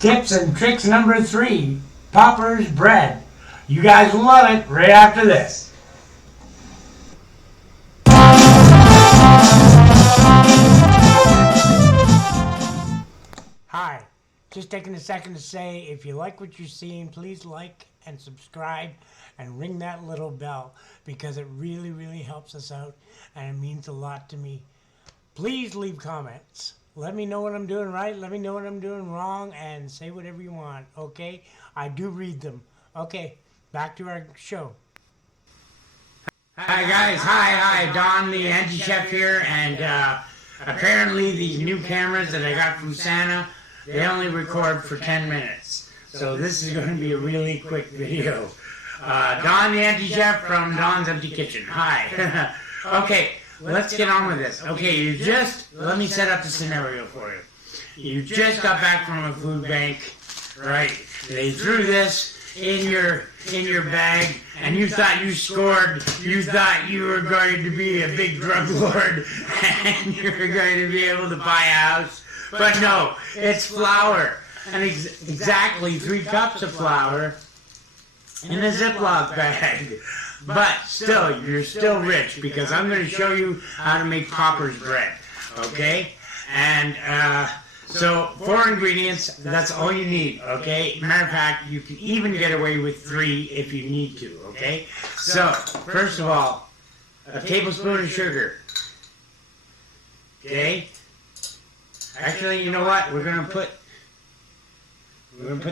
Tips and tricks number 3, Popper's bread. You guys will love it right after this. Hi, just taking a second to say if you like what you're seeing, please like and subscribe and ring that little bell because it really helps us out and it means a lot to me. Please leave comments. Let me know what I'm doing right. Let me know what I'm doing wrong and say whatever you want, okay? I do read them. Okay, back to our show. Hi guys, hi, Don the anti-chef here, and apparently these new cameras that I got from Santa, they only record for 10 minutes. So this is going to be a really quick video. Don the anti-chef from Don's Empty Kitchen. Hi. Okay. Let's get on with this. Okay, let me set up the scenario for you. You just got back from a food bank, right? They threw this in your bag, and you thought you scored. You thought you were going to be a big drug lord, and you were going to be able to buy a house. But no, it's flour, and exactly 3 cups of flour in a Ziploc bag. But still, you're still rich because I'm going to show you how to make Popper's bread, okay? And so 4 ingredients, that's all you need, okay? Matter of fact, you can even get away with 3 if you need to, okay? So, first of all, a tablespoon of sugar, okay? Actually, you know what? We're going to put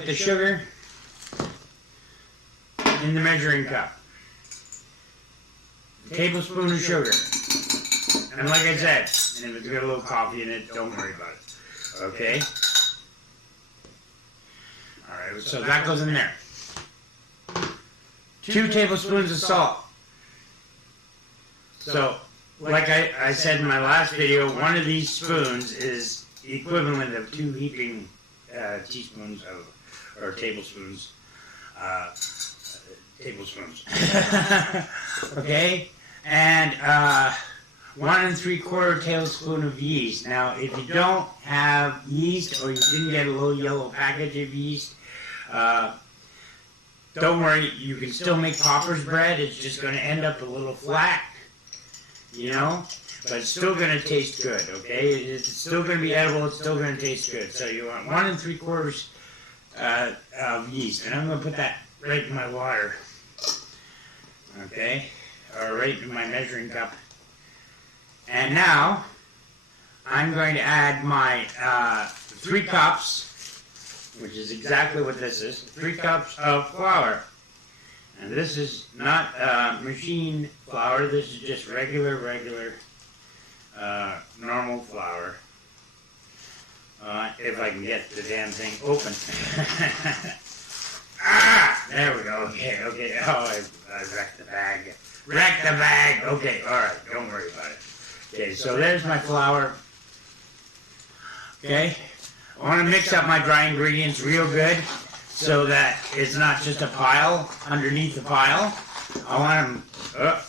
the sugar in the measuring cup. Tablespoon of sugar. And like I said, if it's got a little coffee in it, don't worry about it. Okay? Alright, so that goes in there. 2 tablespoons of salt. So, like I said in my last video, one of these spoons is the equivalent of 2 heaping teaspoons of, or tablespoons. Okay? And 1 3/4 tablespoon of yeast. Now, if you don't have yeast or you didn't get a little yellow package of yeast, don't worry, you can still make Popper's bread. It's just going to end up a little flat, you know, but it's still going to taste good, okay? It's still going to be edible. It's still going to taste good. So you want 1 3/4 of yeast, and I'm going to put that right in my water, okay, or right in my measuring cup. And now I'm going to add my 3 cups, which is exactly what this is, 3 cups of flour. And this is not machine flour, this is just regular normal flour. If I can get the damn thing open. There we go. Okay. Oh, I wrecked the bag. Okay, alright, don't worry about it. Okay, so there's my flour. Okay, I want to mix up my dry ingredients real good so that it's not just a pile underneath the pile. I want them,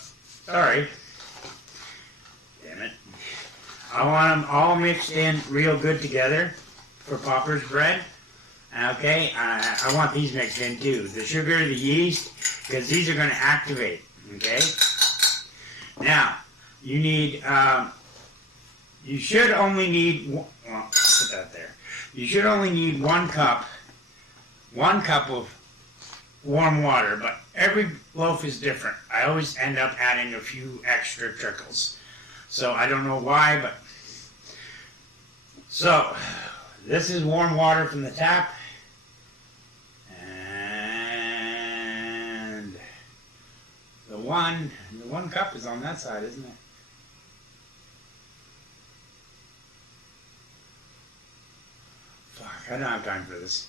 sorry. Damn it. I want them all mixed in real good together for Popper's bread. Okay, I want these mixed in too. The sugar, the yeast, because these are going to activate. Okay. Now, you need, you should only need, well, put that there. You should only need 1 cup of warm water, but every loaf is different. I always end up adding a few extra trickles. So I don't know why, but, so, this is warm water from the tap. And the one cup is on that side, isn't it? Fuck, I don't have time for this.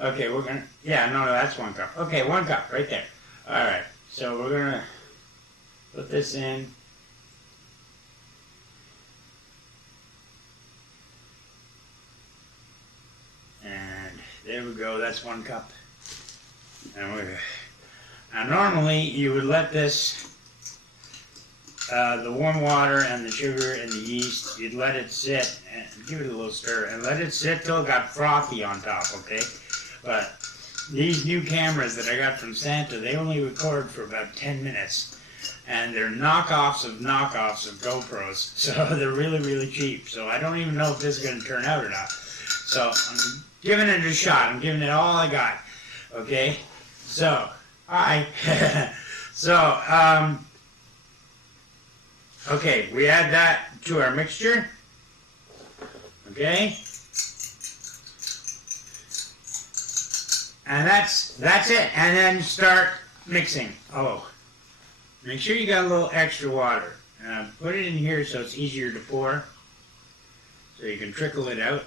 Okay, we're gonna, yeah, no, that's 1 cup. Okay, 1 cup, right there. Alright, so we're gonna put this in. And there we go, that's 1 cup. And now normally you would let this the warm water and the sugar and the yeast, you'd let it sit and give it a little stir and let it sit till it got frothy on top, okay? But these new cameras that I got from Santa, they only record for about 10 minutes. And they're knockoffs of GoPros, so they're really, really cheap. So I don't even know if this is going to turn out or not. So I'm giving it a shot. I'm giving it all I got, okay? So, hi. So, okay, we add that to our mixture, okay? And that's it. And then start mixing. Oh, make sure you got a little extra water. Put it in here so it's easier to pour, so you can trickle it out.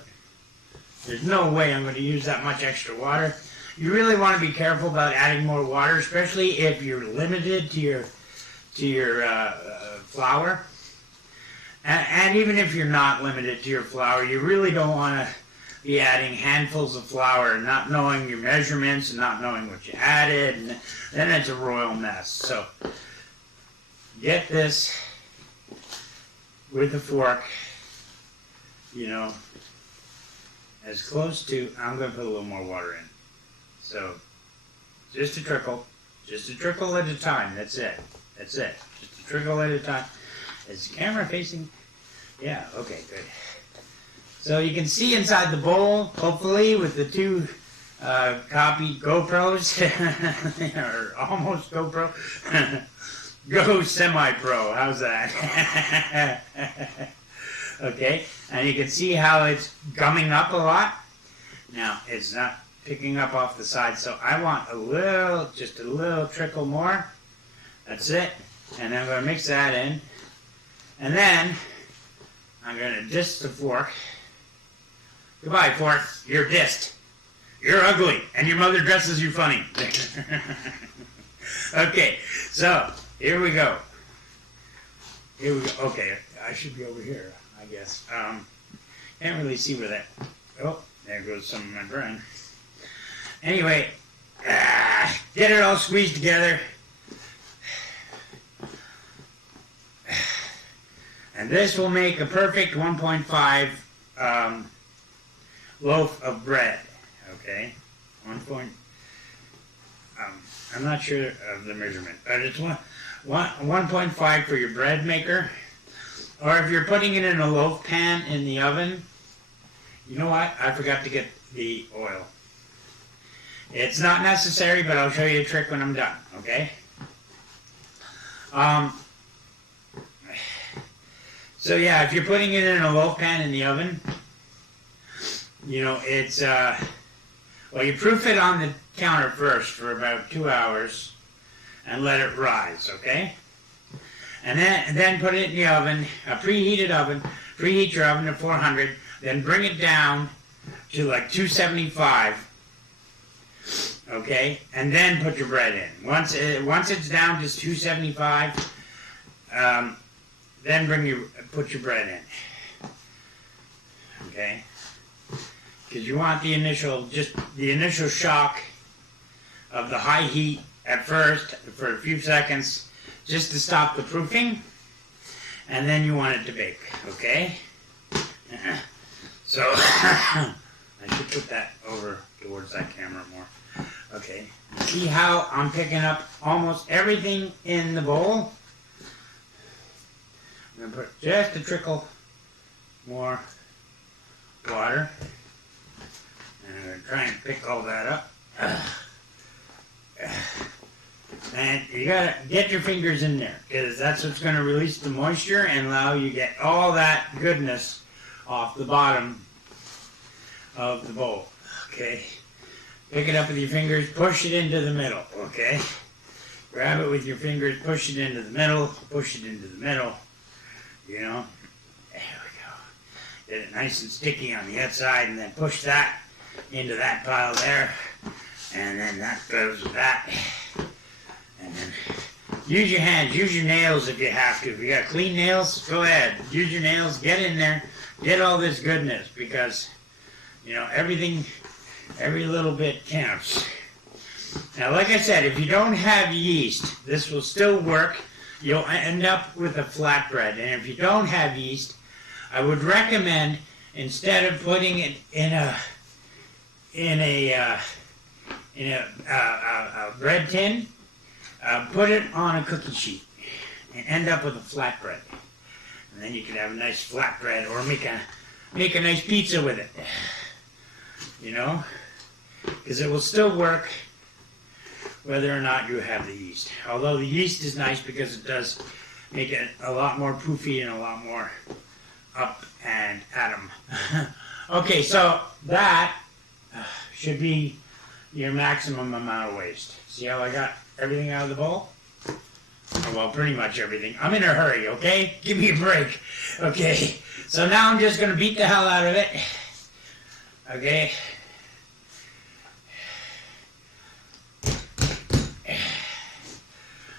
There's no way I'm going to use that much extra water. You really want to be careful about adding more water, especially if you're limited to your flour. And even if you're not limited to your flour, you really don't want to be adding handfuls of flour and not knowing your measurements and not knowing what you added, and then it's a royal mess. So get this with a fork, you know, as close to, I'm going to put a little more water in. So just a trickle at a time. That's it. Just a trickle at a time. Is the camera facing? Yeah, okay, good. So you can see inside the bowl, hopefully, with the two copied GoPros, or almost GoPro. Go semi-pro, how's that? Okay, and you can see how it's gumming up a lot. Now, it's not picking up off the side, so I want just a little trickle more. That's it. And I'm going to mix that in. And then, I'm going to disc the fork. Goodbye, fork. You're disced. You're ugly, and your mother dresses you funny. Okay, so, here we go. Okay, I should be over here, I guess. Can't really see where that... Oh, there goes some of my brain. Anyway, get it all squeezed together. And this will make a perfect 1.5 loaf of bread. Okay? I'm not sure of the measurement, but it's 1.5 for your bread maker. Or if you're putting it in a loaf pan in the oven, you know what? I forgot to get the oil. It's not necessary, but I'll show you a trick when I'm done, okay? So yeah, if you're putting it in a loaf pan in the oven, you know, it's, well, you proof it on the counter first for about 2 hours and let it rise, okay? And then put it in the oven, a preheated oven, preheat your oven to 400, then bring it down to like 275, okay? And then put your bread in. Once it's down to 275, then put your bread in, okay? Because you want the initial shock of the high heat at first for a few seconds, just to stop the proofing, and then you want it to bake, okay? So, I should put that over towards that camera more. Okay, see how I'm picking up almost everything in the bowl? I'm going to put just a trickle more water, and I'm going to try and pick all that up. And you gotta get your fingers in there, because that's what's going to release the moisture and allow you to get all that goodness off the bottom of the bowl. Okay, pick it up with your fingers, push it into the middle. Okay, grab it with your fingers, push it into the middle, push it into the middle. You know, there we go. Get it nice and sticky on the outside, and then push that into that pile there, and then that goes with that. And then use your hands, use your nails if you have to. If you got clean nails, go ahead. Use your nails, get in there, get all this goodness, because, you know, every little bit counts. Now, like I said, if you don't have yeast, this will still work, you'll end up with a flatbread. And if you don't have yeast, I would recommend, instead of putting it in a bread tin, put it on a cookie sheet and end up with a flatbread. And then you can have a nice flatbread, or make a nice pizza with it. You know, because it will still work whether or not you have the yeast. Although the yeast is nice because it does make it a lot more poofy and a lot more up and atom. Okay, so that should be your maximum amount of waste. See how I got everything out of the bowl? Oh, well, pretty much everything. I'm in a hurry, okay? Give me a break. Okay, so now I'm just going to beat the hell out of it. Okay.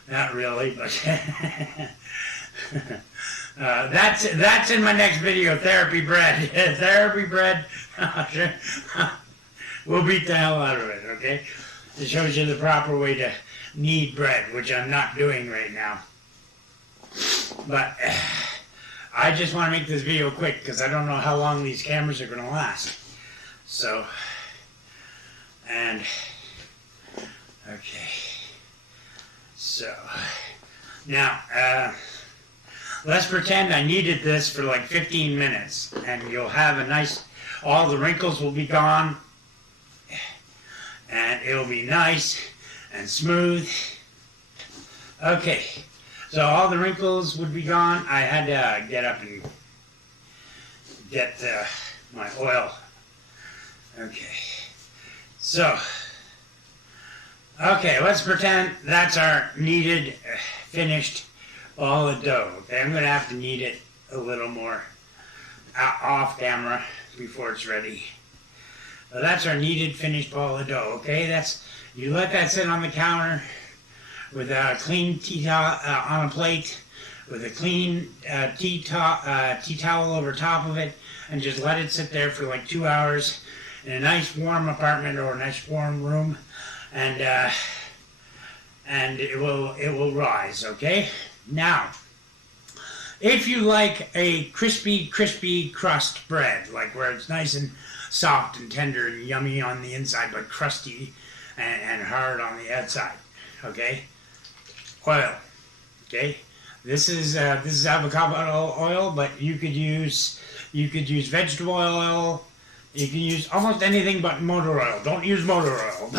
Not really, but that's in my next video, therapy bread. Therapy bread. We'll beat the hell out of it, okay? It shows you the proper way to knead bread, which I'm not doing right now. But I just want to make this video quick because I don't know how long these cameras are going to last. So, and, okay. So, now, let's pretend I kneaded this for like 15 minutes, and you'll have a nice, all the wrinkles will be gone, and it'll be nice and smooth. Okay, so all the wrinkles would be gone. I had to get up and get my oil. Okay, so, okay, let's pretend that's our kneaded, finished ball of dough. Okay, I'm going to have to knead it a little more off camera before it's ready. So that's our kneaded, finished ball of dough. Okay, you let that sit on the counter with a clean tea towel on a plate, with a clean tea towel over top of it, and just let it sit there for like 2 hours in a nice warm apartment or a nice warm room. And it will rise, okay? Now, if you like a crispy crust bread, like where it's nice and soft and tender and yummy on the inside, but crusty and hard on the outside, okay? Oil, okay? This is avocado oil, but you could use vegetable oil. You can use almost anything but motor oil. Don't use motor oil.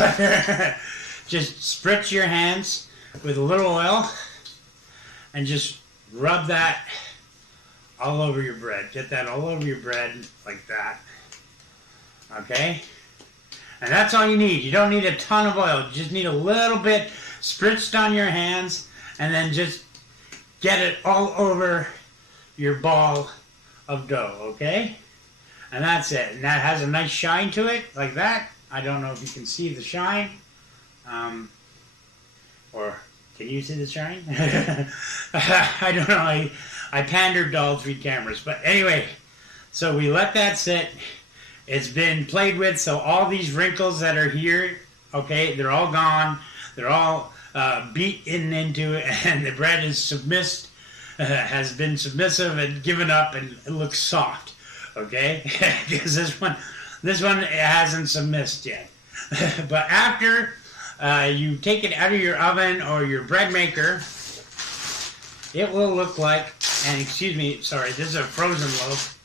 Just spritz your hands with a little oil and just rub that all over your bread. Get that all over your bread like that. Okay? And that's all you need. You don't need a ton of oil. You just need a little bit spritzed on your hands, and then just get it all over your ball of dough, okay? And that's it. And that has a nice shine to it, like that. I don't know if you can see the shine. Or can you see the shine? I don't know. I pandered to all 3 cameras. But anyway, so we let that sit. It's been played with, so all these wrinkles that are here, okay, they're all gone. They're all beaten into it, and the bread is has been submissive and given up, and it looks soft. Okay, because this one it hasn't submissed yet. But after you take it out of your oven or your bread maker, it will look like, and excuse me, sorry, this is a frozen loaf,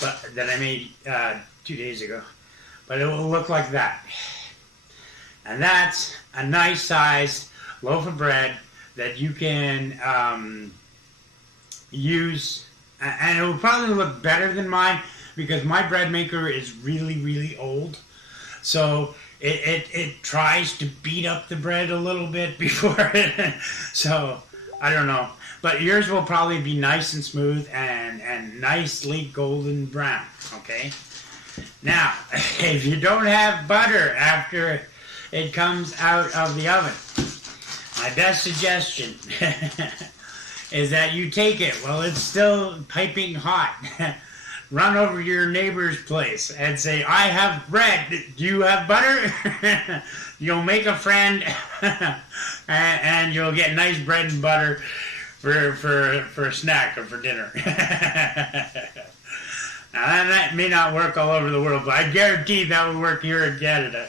but that I made 2 days ago. But it will look like that. And that's a nice sized loaf of bread that you can use. And it will probably look better than mine because my bread maker is really old. So it tries to beat up the bread a little bit before it. So I don't know. But yours will probably be nice and smooth and nicely golden brown. Okay? Now, if you don't have butter after it comes out of the oven, my best suggestion is that you take it while it's still piping hot. Run over to your neighbor's place and say, I have bread. Do you have butter? You'll make a friend and you'll get nice bread and butter for a snack or for dinner. Now, that may not work all over the world, but I guarantee that would work here in Canada.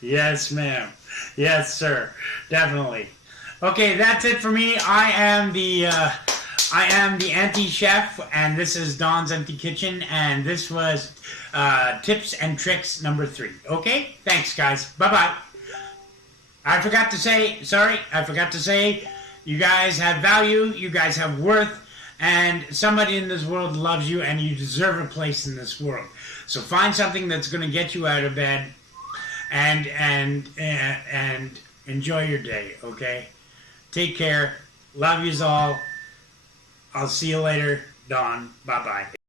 Yes, ma'am. Yes, sir. Definitely. Okay, that's it for me. I am the Auntie Chef, and this is Don's Empty Kitchen, and this was tips and tricks number 3. Okay? Thanks, guys. Bye-bye. I forgot to say, you guys have value, you guys have worth, and somebody in this world loves you, and you deserve a place in this world. So find something that's going to get you out of bed, and enjoy your day, okay? Take care. Love yous all. I'll see you later. Don. Bye-bye.